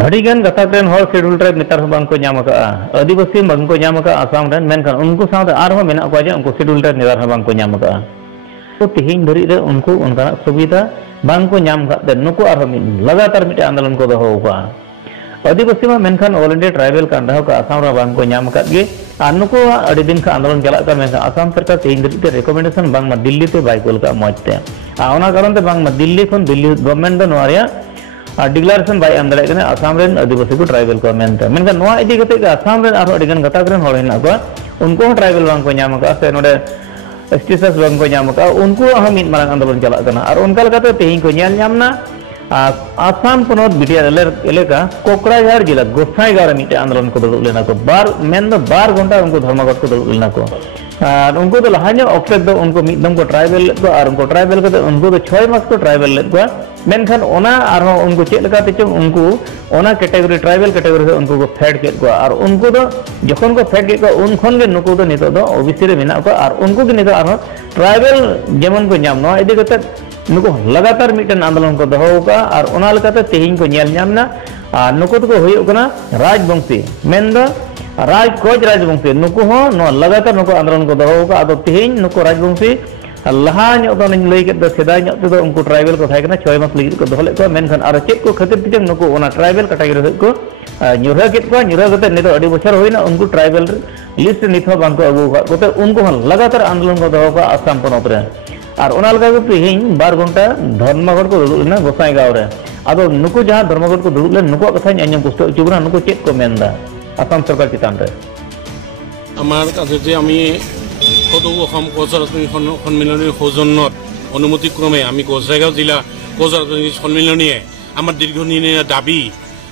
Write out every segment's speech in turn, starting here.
हरिगन गताकरेन हर schedule tribe नेतार बांग को नाम का आदिवासी बांग को नाम का आसाम रेन मेनखान उनको साथ आरहो मेना को जे उनको शेड्यूल ट्राइब नेतार बांग को नाम का तो तिहिन धरी रे उनको उनका सुविधा बांग को नाम का ते नुको आरहो लगातार मिटे आंदोलन को दहो का आदिवासी मा मेनखान ऑल इंडिया ट्राइबल का दहो का आसाम रा बांग को नाम का गे आर नुको अड़ी दिन का आंदोलन चला का मेनखान आसाम सरकार तिहिन धरी ते रिकमेंडेशन बांग मा दिल्ली ते बाइकोल का मजते आना कारण ते बांग मा दिल्ली खन दिल्ली गवर्नमेंट दो नोरिया डिक्लेरेशन बाय एम दाड़े कने आसाम रेन आदिवासी को ट्राइबल को मेनते मेनखान नोआ इदी कते आसाम रेन आरो अडिगन गताक रेन हर हेना को उनको ट्राइबल बांग को नाम का से नोडे स्टेटस बांग को नाम का उनको हम मिद मारंग आंदोलन चला कना और उनका लगाते तेहिं को नेल नामना आसाम पनोत बिटिया एलेका कोकराझार जिला गोसाईगांव मिटे आंदोलन को दुड़ुब लेना को बार घंटा उनको धर्मघट को दुड़ुब लेना को और उनको तो लहान्य ऑक्टे दो उनको मिदम को ट्राइबल को और उनको ट्राइबल को उनको तो 6 मास को ट्राइबल ले को मेनखान ओना और उनको चेक लगा ते उनको ओना कैटेगरी ट्राइबल कैटेगरी से उनको को फेड के को और उनको तो जखन को फेड के को उनखन के नुको तो नितो दो ओबीसी रे मेना को और उनको के नितो और ट्राइबल जेमन को नाम नो इदी कते नुको लगातार मिटन आंदोलन को दहो का और ओना लकाते तेहिं को नेल नामना नुको तो को होय कना राजवंशी मेन दो राजकोज राजवंशी नुको हो नो लगातार नुको आंदोलन को दहो का आदो तेहिं नुको राजवंशी लहा तो लई के सेदाय तो उनको ट्राइबल को थाय 6 मास लगी को दोले को मेनखान और चेक को खातिर तिजंग नुको ओना ट्राइबल कैटेगरी को न्यूरा के को न्यूरा कते नितो अडी बछर होइना उनको ट्राइबल लिस्ट निथो बांग को अगु कोते उनको लगातार आंदोलन को दहो का आसाम पनोत रे और ओना लगा को तेहिं 12 घंटा धर्मघट को दुड़ुबना गोसाईगांव रे आदो नुको जहां धर्मघट को दुड़ुब ले नुको कथा अञम पुस्तक चुबना नुको चेक को मेनदा आसाम सरकार चितान रे आमार काছে যে আমি সদৌ অসম কোচৰাজনী সন্মিলনীৰ সৌজন্যত অনুমতিক্ৰমে আমি গোসাইগাঁও জিলা কোচৰাজনী সন্মিলনীয়ে আমাৰ দীৰ্ঘদিনীয়া দাবী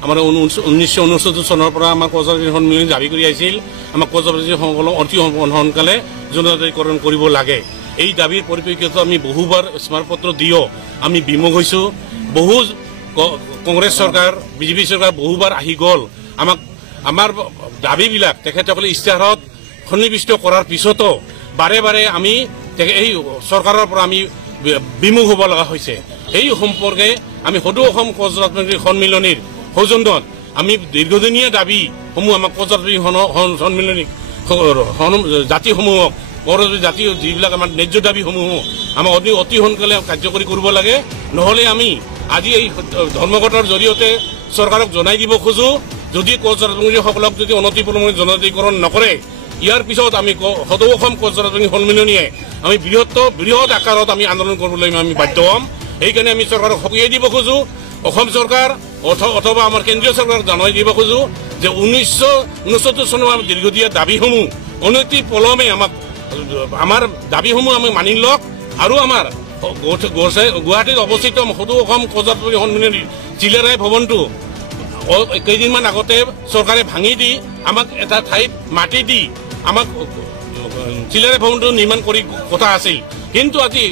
আমাৰ 1969 চনৰ পৰা আমাৰ কোচৰাজনী সন্মিলনী দাবী কৰি আহিছিল আমাৰ কোচৰাজনী সকলক অতি সোনকালে জনজাতিকৰণ কৰিব লাগে এই দাবীৰ পৰিপ্ৰেক্ষিতত আমি বহুবাৰ স্মাৰকপত্ৰ দিও আমি বিমুখ হৈছো বহু কংগ্ৰেছ চৰকাৰ বিজেপি চৰকাৰ বহুবাৰ আহি গল আমাৰ দাবীবিলাক তেখেতসকলে ইস্তাহাৰত সন্নিবিষ্ট কৰাৰ পিছতো বাৰে বাৰে আমি এই চৰকাৰৰ পৰা আমি বিমুখ হ'ব লগা হৈছে এই সম্পৰ্কে আমি সদৌ অসম কোচৰাজনী সন্মিলনীৰ সৌজন্যত আমি দীৰ্ঘদিনীয়া দাবী সমূহ আমাৰ কোচৰাজনী সন্মিলনী জাতিসমূহক জাতীয় যিবিলাক আমাৰ ন্যায্য দাবীসমূহ আমাক অতি সোনকালে কাৰ্যকৰী কৰিব লাগে নহ'লে আমি আজি এই ধৰ্মঘটৰ জৰিয়তে চৰকাৰক জনাই দিব খোজো যদি কোচৰাজনীসকলক যদি অনতিপলমে জনজাতিকৰণ নকৰে ইয়াৰ পিছত আমি সদৌ অসম কোচৰাজনী সন্মিলনীয়ে আমি বৃহৎ আকাৰত আমি আন্দোলন কৰিবলৈ আমি বাধ্য হ'ম এইকাৰণে আমি চৰকাৰক সকীয়াই দিব খোজো অসম চৰকাৰ অথবা আমাৰ কেন্দ্ৰীয় চৰকাৰক জনাই দিব খোজো যে 1969 চনৰ দীৰ্ঘদিনীয়া দাবীসমূহ অনতিপলমে আমাৰ দাবীসমূহ আমি মানি লওক আৰু আমাৰ গুৱাহাটীত অৱস্থিত সদৌ অসম কোচৰাজনী সন্মিলনীৰ জিলাৰায় ভৱনটো কেইদিনমান আগতে চৰকাৰে ভাঙি দি আমাক এটা ঠাইত মাটি দি আমাক জিলাৰায় ভৱনটো নিৰ্মাণ কৰি কথা আছিল কিন্তু আজি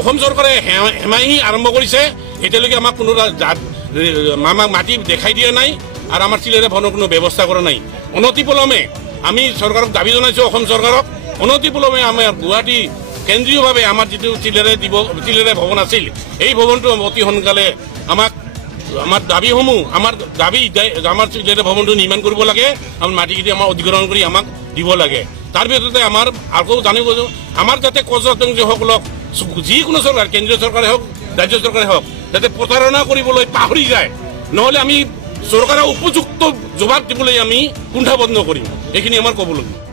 অসম চৰকাৰে হেমাহি আৰম্ভ কৰিছে এতিয়ালৈকে আমাক কোনো আমাক মাটি দেখাই দিয়া নাই আৰু আমাৰ জিলাৰায় ভৱনৰ কোনো ব্যৱস্থা কৰা নাই অনতিপলমে আমি চৰকাৰক দাবী জনাইছো অসম চৰকাৰক অনতিপলমে আমাৰ গুৱাহাটী কেন্দ্ৰীয়ভাৱে আমাৰ যিটো জিলাৰায় ভৱন আছিল এই ভৱনটো অতি সোনকালে আমাৰ দাবীসমূহ আমাৰ জিলাৰায় ভৱনটো নিৰ্মাণ কৰিব লাগে আমাৰ মাটিকেইটি আমাৰ অধিগ্ৰহণ কৰি আমাক দিব লাগে তাৰ ভিতৰতে আমাৰ আকৌ জানিব আমাৰ যাতে কোচৰাজনীসকলক যিকোনো চৰকাৰ কেন্দ্ৰীয় চৰকাৰে হওক ৰাজ্য চৰকাৰে হওক যাতে প্ৰতাৰণা কৰিবলৈ পাহৰি যায় নহ'লে আমি চৰকাৰক উপযুক্ত জবাব দিবলৈ আমি কুণ্ঠাবোধ নকৰিম এইখিনি আমাৰ ক'বলগীয়া